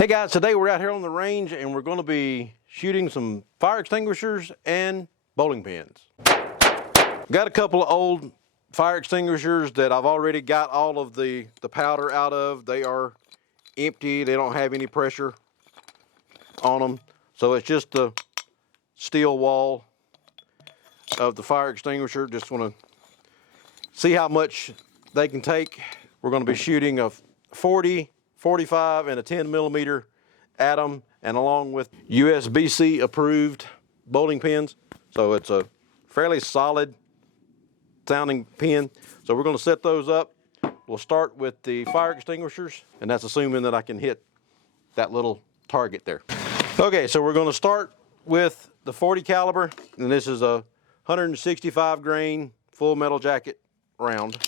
Hey guys, today we're out here on the range and we're going to be shooting some fire extinguishers and bowling pins. Got a couple of old fire extinguishers that I've already got all of the powder out of. They are empty, they don't have any pressure on them. So it's just the steel wall of the fire extinguisher. Just want to see how much they can take. We're going to be shooting a 40, 45, and a 10 millimeter at them, and along with USB-C approved bowling pins. So it's a fairly solid sounding pin. So we're going to set those up. We'll start with the fire extinguishers, and that's assuming that I can hit that little target there. Okay, so we're going to start with the 40 caliber, and this is a 165 grain full metal jacket round.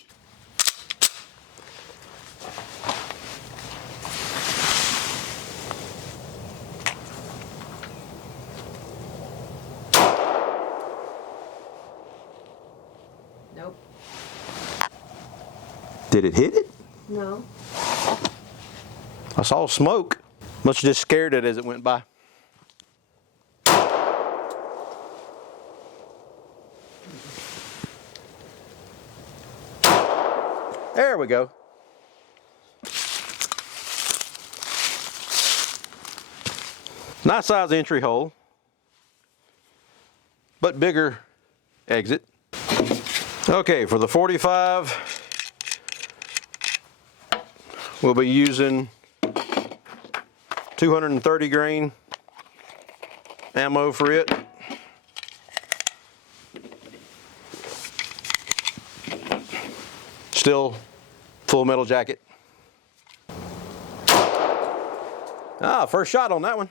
Nope. Did it hit it? No. I saw smoke. Must have just scared it as it went by. There we go. Nice size entry hole, but bigger exit. Okay, for the 45, we'll be using 230 grain ammo for it. Still full metal jacket. Ah, first shot on that one.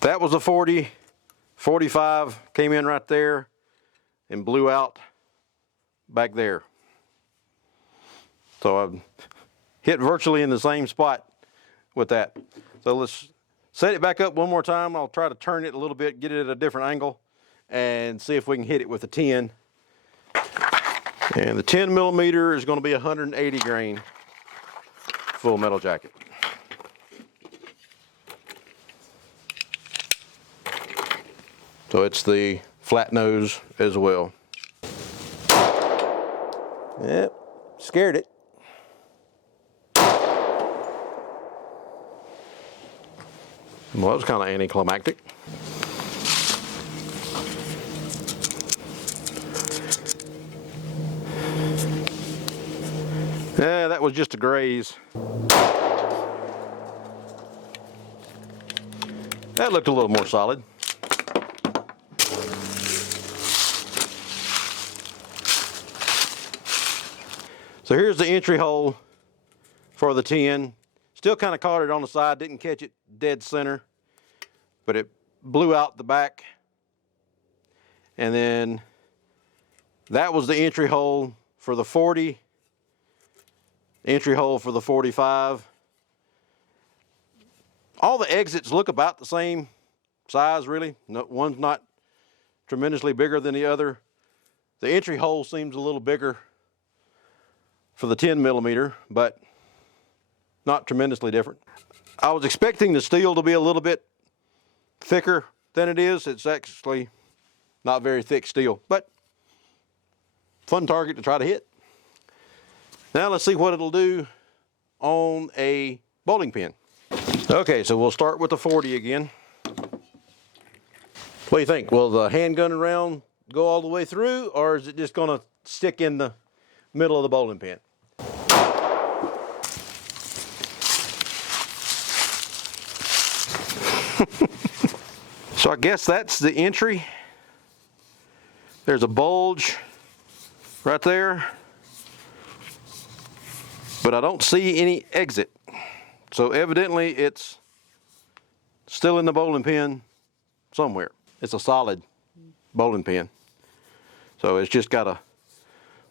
That was a 40. 45 came in right there and blew out back there. So I've hit virtually in the same spot with that. So let's set it back up one more time. I'll try to turn it a little bit, get it at a different angle, and see if we can hit it with a 10. And the 10 millimeter is going to be 180 grain full metal jacket. So it's the flat nose as well. Yep, scared it. Well, that was kind of anticlimactic. Yeah, that was just a graze. That looked a little more solid. So here's the entry hole for the 10. Still kind of caught it on the side, didn't catch it dead center, but it blew out the back. And then that was the entry hole for the 40, entry hole for the 45. All the exits look about the same size, really. No, one's not tremendously bigger than the other. The entry hole seems a little bigger for the 10 millimeter, but not tremendously different. I was expecting the steel to be a little bit thicker than it is. It's actually not very thick steel, but fun target to try to hit. Now let's see what it'll do on a bowling pin. Okay, so we'll start with the 40 again. What do you think? Will the handgun round go all the way through, or is it just gonna stick in the middle of the bowling pin? So I guess that's the entry. There's a bulge right there, but I don't see any exit. So evidently it's still in the bowling pin somewhere. It's a solid bowling pin. So it's just got a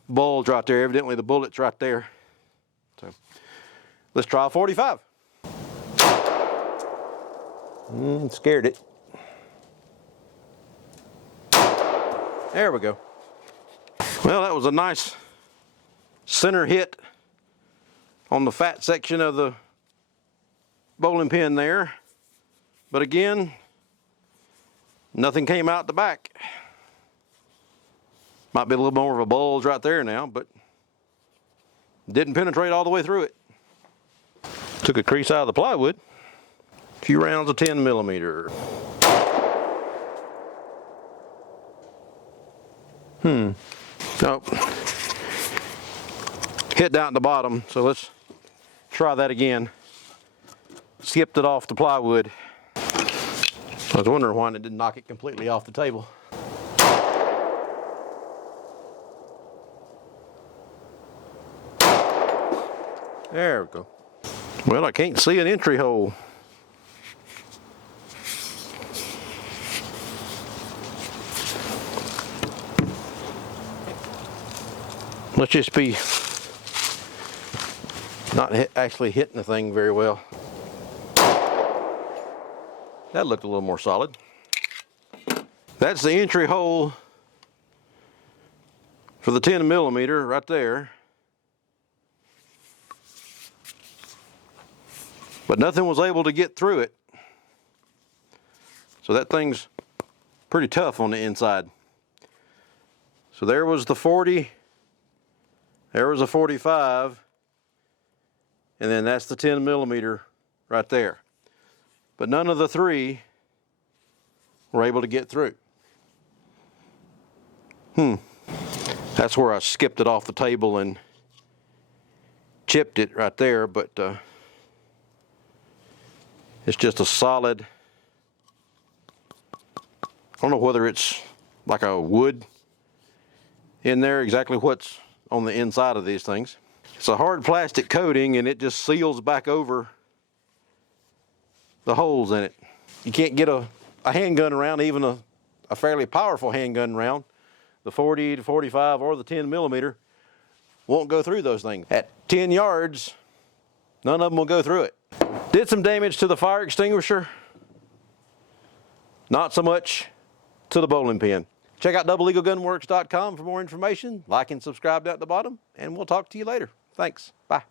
bulge right there. Evidently the bullet's right there. So let's try a 45. Scared it. There we go. Well, that was a nice center hit on the fat section of the bowling pin there. But again, nothing came out the back. Might be a little more of a bulge right there now, but didn't penetrate all the way through it. Took a crease out of the plywood. A few rounds of 10 millimeter. Nope. Hit down at the bottom, so let's try that again. Skipped it off the plywood. I was wondering why it didn't knock it completely off the table. There we go. Well, I can't see an entry hole. Let's just be not actually hitting the thing very well. That looked a little more solid. That's the entry hole for the 10 millimeter right there. But nothing was able to get through it. So that thing's pretty tough on the inside. So there was the 40, there was a 45, and then that's the 10 millimeter right there. But none of the three were able to get through. That's where I skipped it off the table and chipped it right there, but it's just a solid, I don't know whether it's like a wood in there, exactly what's on the inside of these things. It's a hard plastic coating and it just seals back over the holes in it. You can't get a handgun round, even a fairly powerful handgun round. The 40 to 45 or the 10 millimeter won't go through those things. At 10 yards, none of them will go through it. Did some damage to the fire extinguisher. Not so much to the bowling pin. Check out doubleeaglegunworks.com for more information. Like and subscribe down at the bottom, and we'll talk to you later. Thanks. Bye.